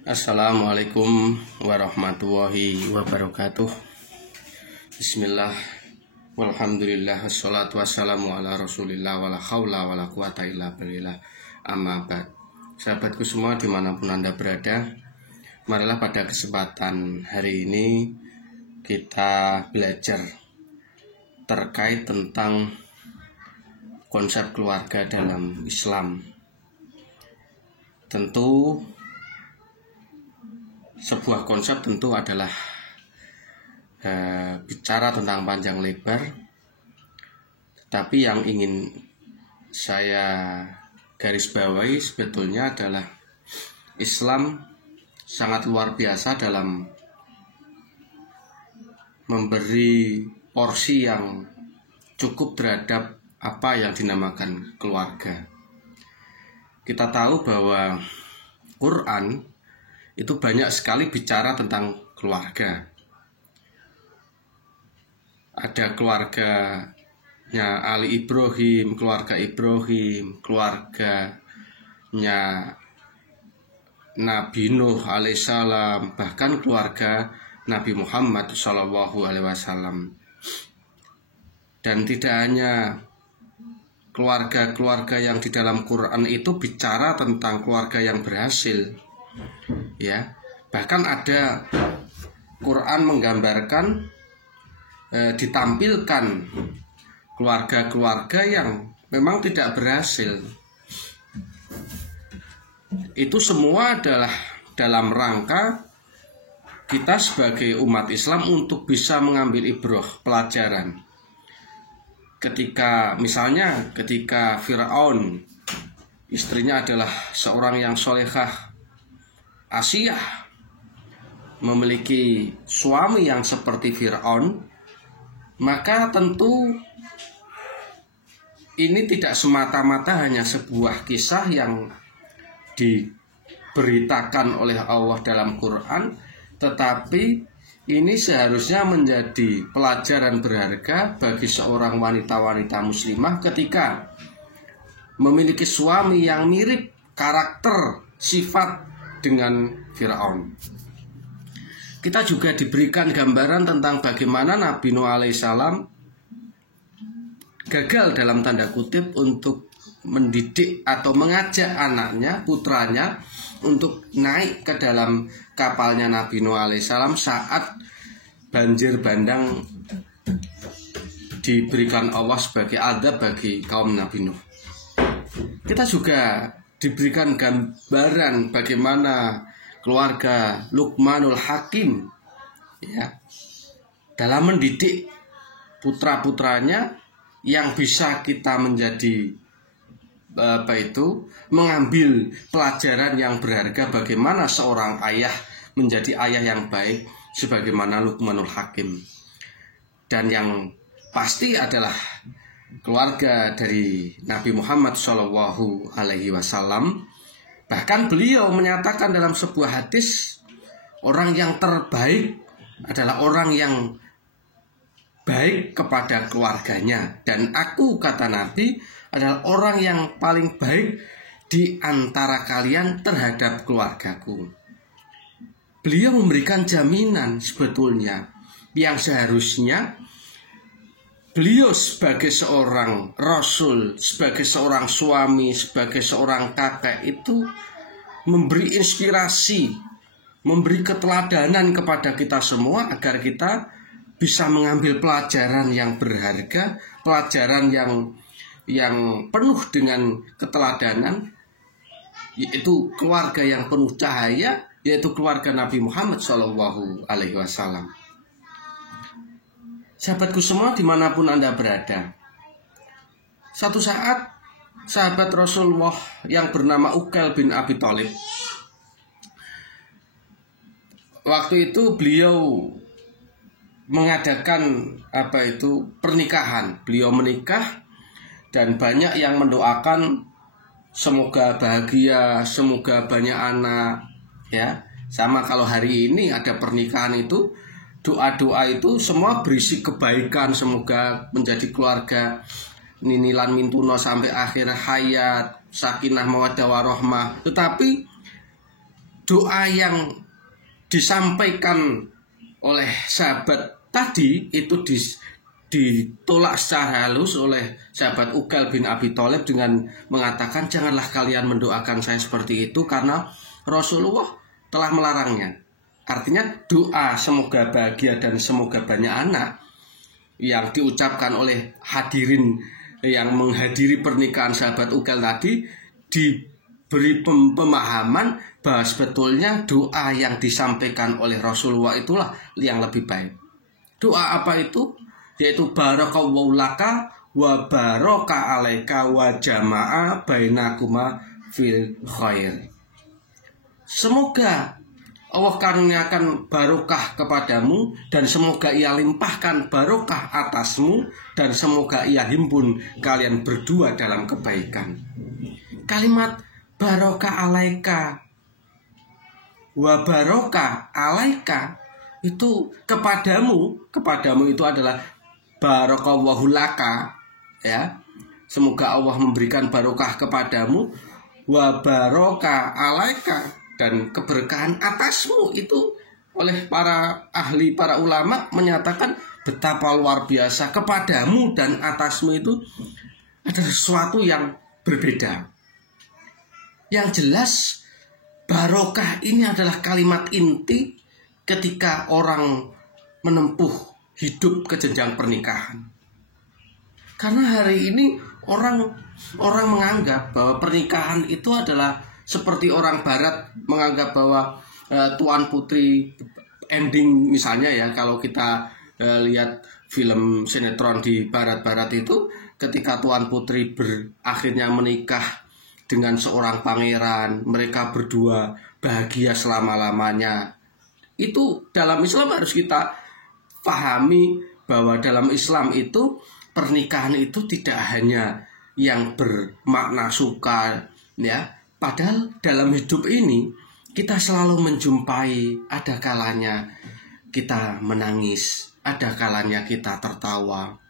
Assalamualaikum warahmatullahi wabarakatuh. Bismillah, walhamdulillah, wassalatu wassalamu ala rasulillah, wala hawla wala quwata illa billah, amma ba'd. Sahabatku semua dimanapun Anda berada, marilah pada kesempatan hari ini kita belajar terkait tentang konsep keluarga dalam Islam. Tentu sebuah konsep tentu adalah bicara tentang panjang lebar, tapi yang ingin saya garis bawahi sebetulnya adalah Islam sangat luar biasa dalam memberi porsi yang cukup terhadap apa yang dinamakan keluarga. Kita tahu bahwa Quran itu banyak sekali bicara tentang keluarga. Ada keluarganya Ali Ibrahim, keluarganya Nabi Nuh alaihissalam, bahkan keluarga Nabi Muhammad sallallahu alaihi wasallam. Dan tidak hanya keluarga-keluarga yang di dalam Quran itu bicara tentang keluarga yang berhasil, ya, bahkan ada Quran menggambarkan, ditampilkan keluarga-keluarga yang memang tidak berhasil. Itu semua adalah dalam rangka kita sebagai umat Islam untuk bisa mengambil ibrah, pelajaran. Ketika Fir'aun, istrinya adalah seorang yang solehah, Asiyah, memiliki suami yang seperti Fir'aun, maka tentu ini tidak semata-mata hanya sebuah kisah yang diberitakan oleh Allah dalam Quran, tetapi ini seharusnya menjadi pelajaran berharga bagi seorang wanita-wanita muslimah ketika memiliki suami yang mirip karakter, sifat dengan Fir'aun. Kita juga diberikan gambaran tentang bagaimana Nabi Nuh alaihissalam gagal dalam tanda kutip untuk mendidik atau mengajak anaknya, putranya, untuk naik ke dalam kapalnya Nabi Nuh alaihissalam saat banjir bandang diberikan Allah sebagai adab bagi kaum Nabi Nuh. Kita juga diberikan gambaran bagaimana keluarga Luqmanul Hakim, ya, dalam mendidik putra-putranya yang bisa kita menjadi mengambil pelajaran yang berharga bagaimana seorang ayah menjadi ayah yang baik sebagaimana Luqmanul Hakim. Dan yang pasti adalah keluarga dari Nabi Muhammad Shallallahu Alaihi Wasallam. Bahkan beliau menyatakan dalam sebuah hadis, orang yang terbaik adalah orang yang baik kepada keluarganya, dan aku, kata Nabi, adalah orang yang paling baik di antara kalian terhadap keluargaku. Beliau memberikan jaminan sebetulnya yang seharusnya beliau sebagai seorang Rasul, sebagai seorang suami, sebagai seorang kakek itu memberi inspirasi, memberi keteladanan kepada kita semua agar kita bisa mengambil pelajaran yang berharga, pelajaran yang penuh dengan keteladanan, yaitu keluarga yang penuh cahaya, yaitu keluarga Nabi Muhammad Shallallahu Alaihi Wasallam. Sahabatku semua dimanapun Anda berada, satu saat sahabat Rasulullah yang bernama Uqail bin Abi Thalib, waktu itu beliau mengadakan pernikahan. Beliau menikah dan banyak yang mendoakan semoga bahagia, semoga banyak anak, ya. Sama kalau hari ini ada pernikahan itu, doa-doa itu semua berisi kebaikan, semoga menjadi keluarga ninilan mintuno sampai akhir hayat, sakinah mawaddah warahmah. Tetapi doa yang disampaikan oleh sahabat tadi itu ditolak secara halus oleh sahabat Uqal bin Abi Thalib dengan mengatakan, janganlah kalian mendoakan saya seperti itu karena Rasulullah telah melarangnya. Artinya doa semoga bahagia dan semoga banyak anak yang diucapkan oleh hadirin yang menghadiri pernikahan sahabat Uqal tadi diberi pemahaman bahwa sebetulnya doa yang disampaikan oleh Rasulullah itulah yang lebih baik. Doa apa itu? Yaitu barakallahu laka wa baraka alaika wa jama'a bainakuma fil khair. Semoga Allah karuniakan barokah kepadamu dan semoga ia limpahkan barokah atasmu dan semoga ia himpun kalian berdua dalam kebaikan. Kalimat barokah alaika wa barokah alaika itu kepadamu itu adalah barakallahu laka, ya. Semoga Allah memberikan barokah kepadamu, wa barokah alaika, dan keberkahan atasmu. Itu oleh para ahli, para ulama menyatakan betapa luar biasa kepadamu dan atasmu itu adalah sesuatu yang berbeda. Yang jelas barokah ini adalah kalimat inti ketika orang menempuh hidup ke jenjang pernikahan. Karena hari ini orang menganggap bahwa pernikahan itu adalah seperti orang barat menganggap bahwa tuan putri ending misalnya, ya, kalau kita lihat film sinetron di barat-barat itu, ketika tuan putri akhirnya menikah dengan seorang pangeran, mereka berdua bahagia selama-lamanya. Itu dalam Islam harus kita pahami bahwa dalam Islam itu pernikahan itu tidak hanya yang bermakna suka, ya. Padahal dalam hidup ini kita selalu menjumpai ada kalanya kita menangis, ada kalanya kita tertawa,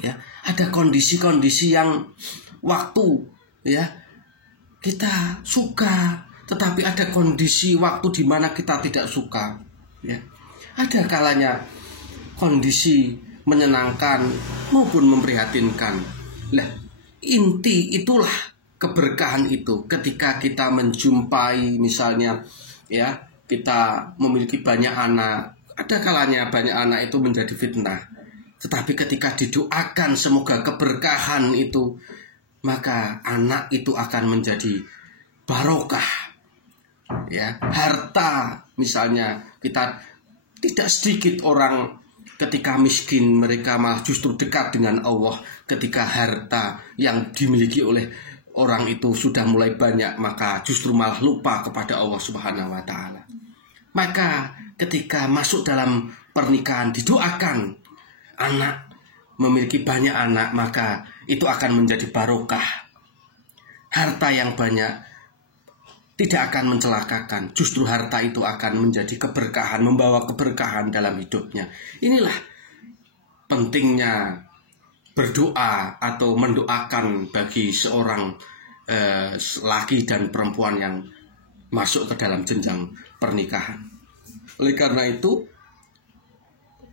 ya. Ada kondisi-kondisi yang waktu, ya, kita suka, tetapi ada kondisi waktu di mana kita tidak suka, ya. Ada kalanya kondisi menyenangkan maupun memprihatinkan. Nah, inti itulah keberkahan itu ketika kita menjumpai misalnya, ya, kita memiliki banyak anak. Ada kalanya banyak anak itu menjadi fitnah. Tetapi ketika didoakan semoga keberkahan itu, maka anak itu akan menjadi barokah. Ya, harta misalnya, kita tidak sedikit orang ketika miskin mereka malah justru dekat dengan Allah. Ketika harta yang dimiliki oleh orang itu sudah mulai banyak, maka justru malah lupa kepada Allah Subhanahu wa Ta'ala. Maka ketika masuk dalam pernikahan didoakan anak, memiliki banyak anak, maka itu akan menjadi barokah. Harta yang banyak tidak akan mencelakakan, justru harta itu akan menjadi keberkahan, membawa keberkahan dalam hidupnya. Inilah pentingnya berdoa atau mendoakan bagi seorang laki dan perempuan yang masuk ke dalam jenjang pernikahan. Oleh karena itu,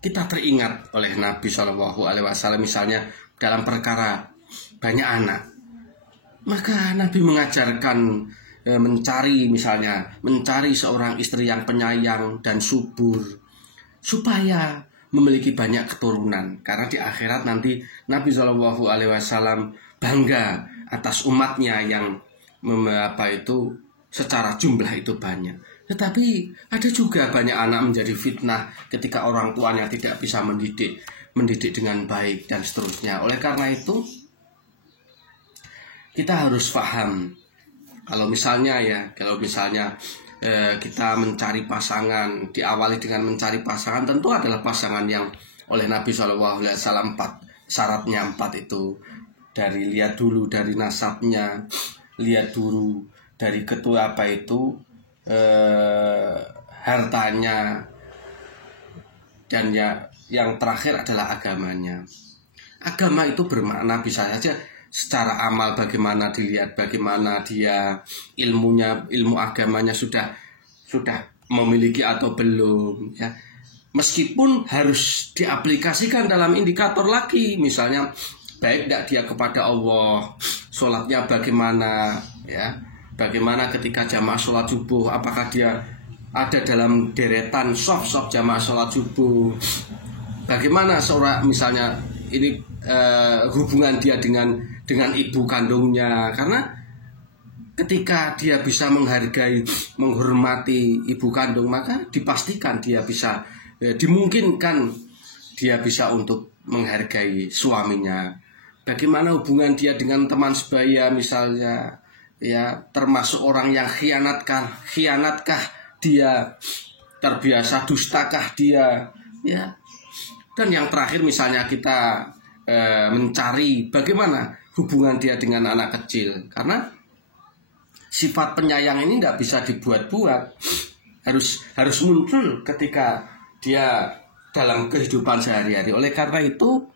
kita teringat oleh Nabi SAW misalnya dalam perkara banyak anak, maka Nabi mengajarkan mencari seorang istri yang penyayang dan subur supaya memiliki banyak keturunan, karena di akhirat nanti Nabi SAW bangga atas umatnya yang secara jumlah itu banyak. Tetapi ada juga banyak anak menjadi fitnah ketika orang tuanya tidak bisa mendidik dengan baik dan seterusnya. Oleh karena itu kita harus paham, kalau misalnya kita mencari pasangan, diawali dengan mencari pasangan, tentu adalah pasangan yang oleh Nabi SAW syaratnya 4 itu. Lihat dulu dari nasabnya, lihat dulu dari hartanya, dan yang terakhir adalah agamanya. Agama itu bermakna bisa saja secara amal bagaimana dilihat, bagaimana dia ilmu agamanya sudah memiliki atau belum ya. Meskipun harus diaplikasikan dalam indikator lagi, misalnya baik tidak dia kepada Allah, sholatnya bagaimana ya, bagaimana ketika jamaah sholat subuh, apakah dia ada dalam deretan saf jamaah sholat subuh, bagaimana seorang misalnya ini hubungan dia dengan ibu kandungnya, karena ketika dia bisa menghargai, menghormati ibu kandung, maka dipastikan dia bisa, dimungkinkan dia bisa untuk menghargai suaminya. Bagaimana hubungan dia dengan teman sebaya misalnya, ya, termasuk orang yang khianatkah dia, terbiasa dustakah dia, ya. Dan yang terakhir misalnya kita mencari bagaimana hubungan dia dengan anak kecil, karena sifat penyayang ini nggak bisa dibuat-buat, harus muncul ketika dia dalam kehidupan sehari-hari. Oleh karena itu,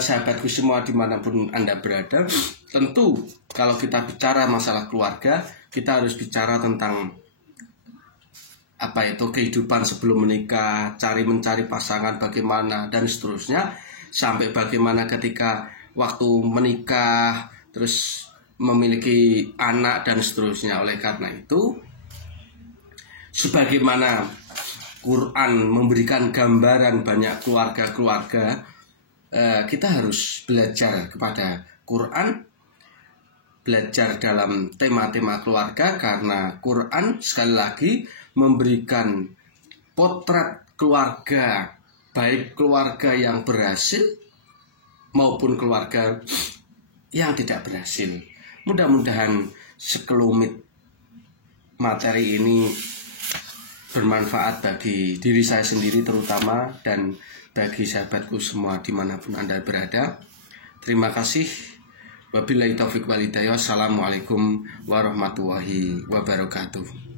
sahabatku semua dimanapun Anda berada, tentu kalau kita bicara masalah keluarga, kita harus bicara tentang kehidupan sebelum menikah, mencari pasangan bagaimana, dan seterusnya, sampai bagaimana ketika waktu menikah, terus memiliki anak dan seterusnya. Oleh karena itu, sebagaimana Quran memberikan gambaran banyak keluarga-keluarga, kita harus belajar kepada Quran, belajar dalam tema-tema keluarga, karena Quran sekali lagi memberikan potret keluarga, baik keluarga yang berhasil maupun keluarga yang tidak berhasil. Mudah-mudahan sekelumit materi ini bermanfaat bagi diri saya sendiri terutama, dan bagi sahabatku semua dimanapun Anda berada. Terima kasih. Wabillahi taufiq wal hidayah. Assalamualaikum warahmatullahi wabarakatuh.